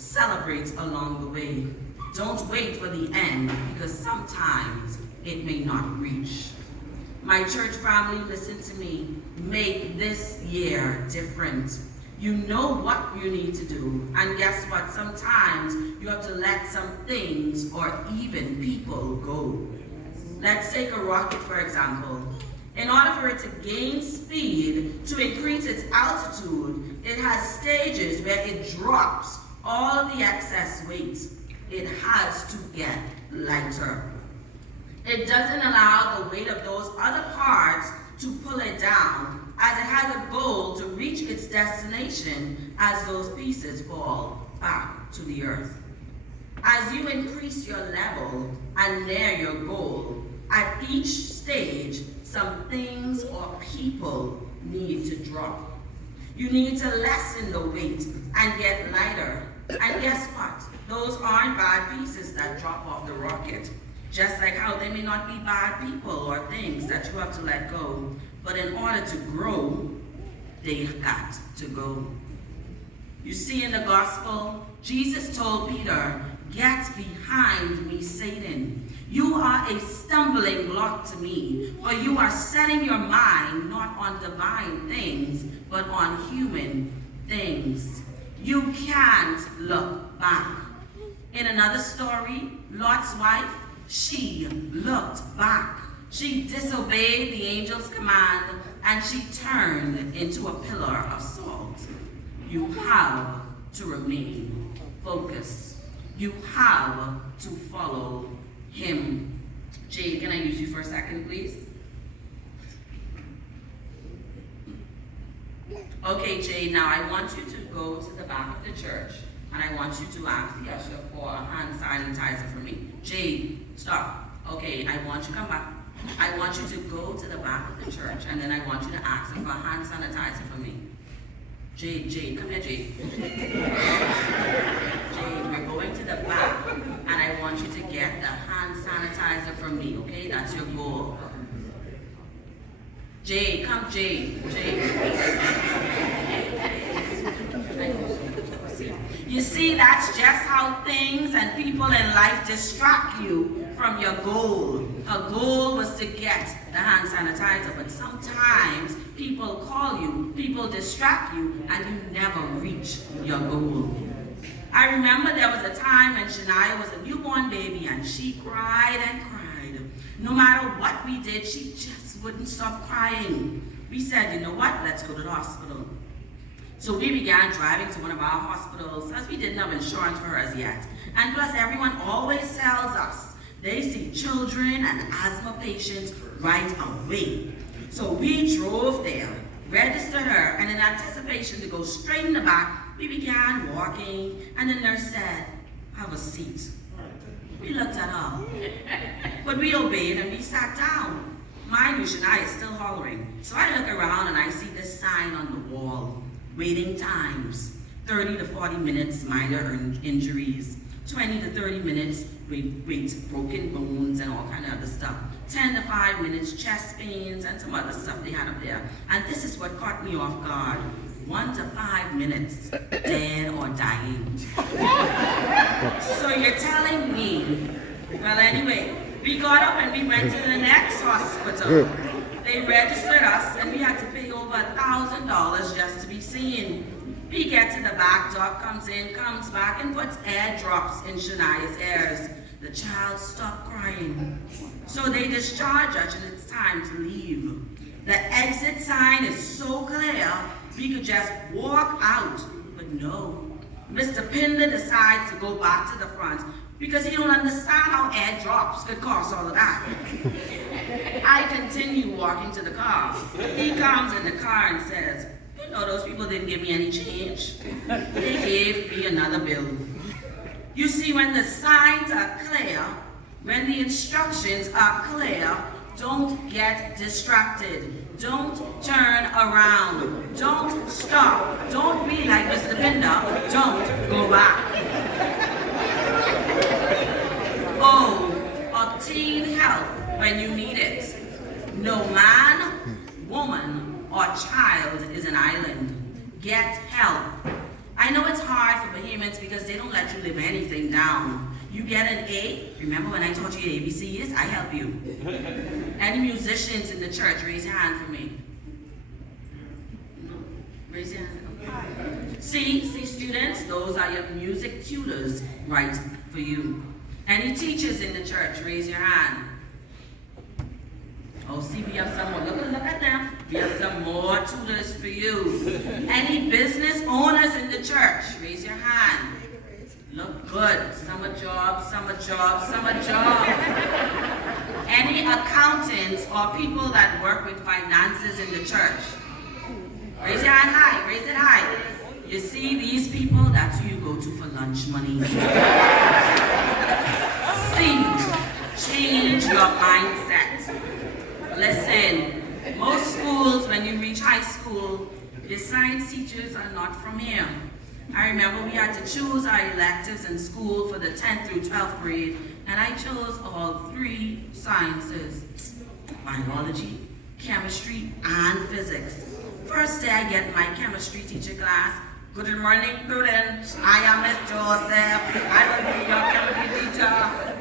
celebrate along the way. Don't wait for the end, because sometimes it may not reach. My church family, listen to me. Make this year different. You know what you need to do, and guess what? Sometimes you have to let some things or even people go. Let's take a rocket, for example. In order for it to gain speed, to increase its altitude, it has stages where it drops all of the excess weight. It has to get lighter. It doesn't allow the weight of those other parts to pull it down, as it has a goal to reach its destination as those pieces fall back to the earth. As you increase your level and near your goal, at each stage, some things or people need to drop. You need to lessen the weight and get lighter. And guess what? Those aren't bad pieces that drop off the rocket. Just like how they may not be bad people or things that you have to let go. But in order to grow, they've got to go. You see, in the gospel, Jesus told Peter, "Get behind me, Satan. You are a stumbling block to me, for you are setting your mind not on divine things, but on human things." You can't look back. In another story, Lot's wife, she looked back. She disobeyed the angel's command, and she turned into a pillar of salt. You have to remain focused. You have to follow him. Jade, can I use you for a second, please? Okay, Jade, now I want you to go to the back of the church, and I want you to ask the usher for a hand sanitizer for me. Jade, stop. Okay, I want you to come back. I want you to go to the back of the church, and then I want you to ask them for a hand sanitizer for me. Jade, come here, Jade. Jade, we're going to the back, and I want you to get the hand sanitizer from me, okay? That's your goal. Jade, come, Jade. You see, that's just how things and people in life distract you from your goal. A goal was to get the hand sanitizer, but sometimes people call you, people distract you, and you never reach your goal. I remember there was a time when Shania was a newborn baby, and she cried and cried. No matter what we did, she just wouldn't stop crying. We said, you know what, let's go to the hospital. So we began driving to one of our hospitals, as we didn't have insurance for her as yet. And plus, everyone always tells us they see children and asthma patients right away. So we drove there, registered her, and in anticipation to go straight in the back, we began walking, and the nurse said, "Have a seat." We looked at her, but we obeyed and we sat down. Mind you, Shania is still hollering. So I look around and I see this sign on the wall. Waiting times, 30 to 40 minutes, minor injuries, 20 to 30 minutes, wait, broken bones and all kind of other stuff. 10 to 5 minutes, chest pains and some other stuff they had up there. And this is what caught me off guard. 1 to 5 minutes, dead or dying. So you're telling me, well anyway, we got up and we went to the next hospital. They registered us and we had to pay over $1,000 just to be seen. We get to the back, doc comes in, comes back and puts air drops in Shania's ears. The child stopped crying. So they discharge us and it's time to leave. The exit sign is so clear, we could just walk out, but no. Mr. Pinder decides to go back to the front because he don't understand how air drops could cause all of that. I continue walking to the car. He comes in the car and says, "You know, those people didn't give me any change. They gave me another bill." You see, when the signs are clear, when the instructions are clear, don't get distracted. Don't turn around. Don't stop. Don't be like Mr. Pinder. Don't go back. Oh, obtain help when you need it. No man, woman, or child is an island. Get help. I know it's hard for Bahamians because they don't let you live anything down. You get an A, remember when I taught you ABCs? I help you. Any musicians in the church, raise your hand for me. Raise your hand. Okay. See students, those are your music tutors right for you. Any teachers in the church, raise your hand. Oh, see, we have some more. Look at them. We have some more tutors for you. Any business owners in the church, raise your hand. Look good. Summer job, summer job, summer job. Any accountants or people that work with finances in the church, raise your hand high. Raise it high. You see these people, that's who you go to for lunch money. See, change your mindset. Listen, most schools, when you reach high school, the science teachers are not from here. I remember we had to choose our electives in school for the 10th through 12th grade, and I chose all 3 sciences: biology, chemistry, and physics. First day I get in my chemistry teacher class. Good morning, students. I am Miss Joseph. I will be your chemistry teacher.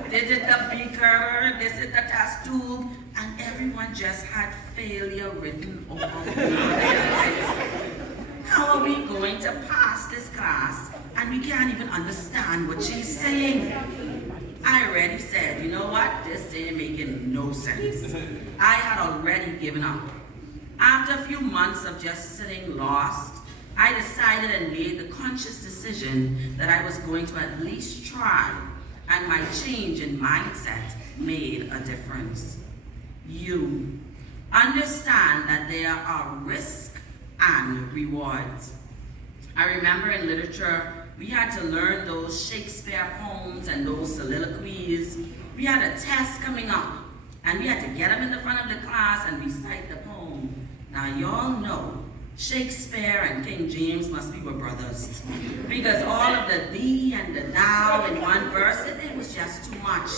This is the beaker. This is the test tube. And everyone just had failure written all over their heads. How are we going to pass this class and we can't even understand what she's saying? I already said, you know what? This ain't making no sense. I had already given up. After a few months of just sitting lost, I decided and made the conscious decision that I was going to at least try, and my change in mindset made a difference. You understand that there are risks and rewards. I remember in literature, we had to learn those Shakespeare poems and those soliloquies. We had a test coming up, and we had to get them in the front of the class and recite the poem. Now y'all know Shakespeare and King James must be brothers, because all of the thee and the thou in one verse, it was just too much.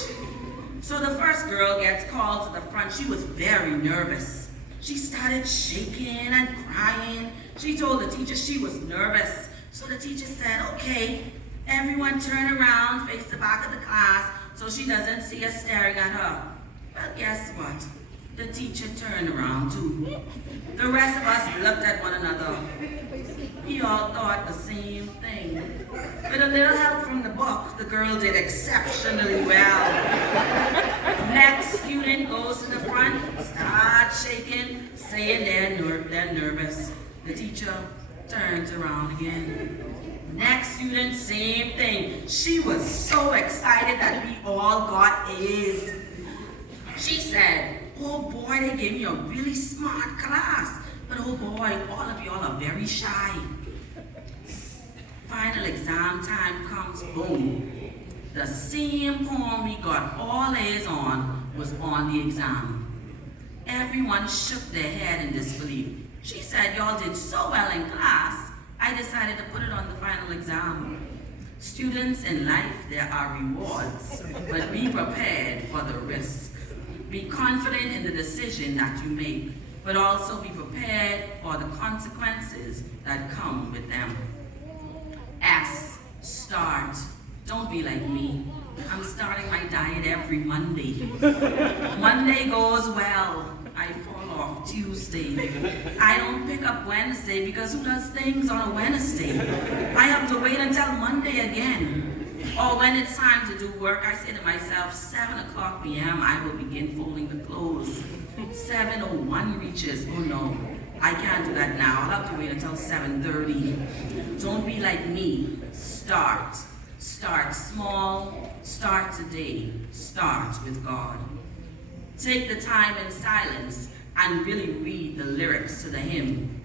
So the first girl gets called to the front. She was very nervous. She started shaking and crying. She told the teacher she was nervous. So the teacher said, okay, everyone turn around, face the back of the class so she doesn't see us staring at her. Well, guess what? The teacher turned around too. The rest of us looked at one another. We all thought the same thing. With a little help from the book, the girl did exceptionally well. Next student goes to the front, starts shaking, saying they're nervous. The teacher turns around again. Next student, same thing. She was so excited that we all got A's. She said, oh boy, they gave me a really smart class. But oh boy, all of y'all are very shy. Final exam time comes, boom. The same poem we got all A's on was on the exam. Everyone shook their head in disbelief. She said, y'all did so well in class, I decided to put it on the final exam. Students, in life, there are rewards, but be prepared for the risk. Be confident in the decision that you make, but also be prepared for the consequences that come with them. S, start. Don't be like me. I'm starting my diet every Monday. Monday goes well. I fall off Tuesday. I don't pick up Wednesday because who does things on a Wednesday? I have to wait until Monday again. Or when it's time to do work, I say to myself, 7 o'clock p.m., I will begin folding the clothes. 7:01 reaches, oh no, I can't do that now. I'll have to wait until 7:30. Don't be like me. Start. Start small. Start today. Start with God. Take the time in silence and really read the lyrics to the hymn.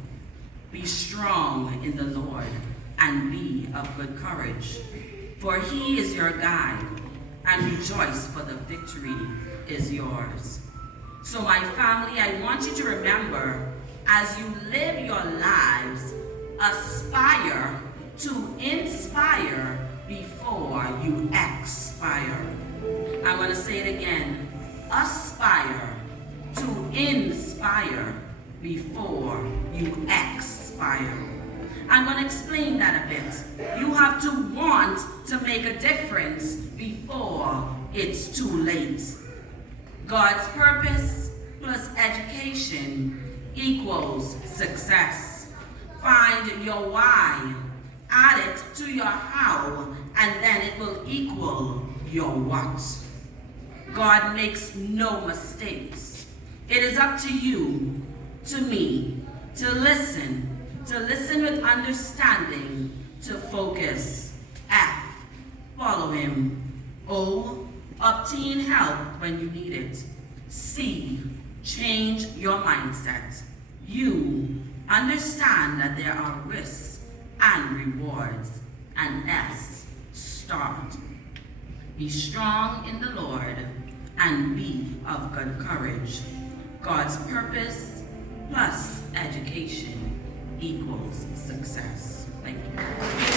Be strong in the Lord and be of good courage, for he is your guide, and rejoice, for the victory is yours. So my family, I want you to remember, as you live your lives, aspire to inspire before you expire. I'm going to say it again. Aspire to inspire before you expire. I'm going to explain that a bit. You have to want a difference before it's too late. God's purpose plus education equals success. Find your why, add it to your how, and then it will equal your what. God makes no mistakes. It is up to you, to me, to listen with understanding, to focus. F, follow him. O, obtain help when you need it. C, change your mindset. U, understand that there are risks and rewards. And S, start. Be strong in the Lord and be of good courage. God's purpose plus education equals success. Thank you.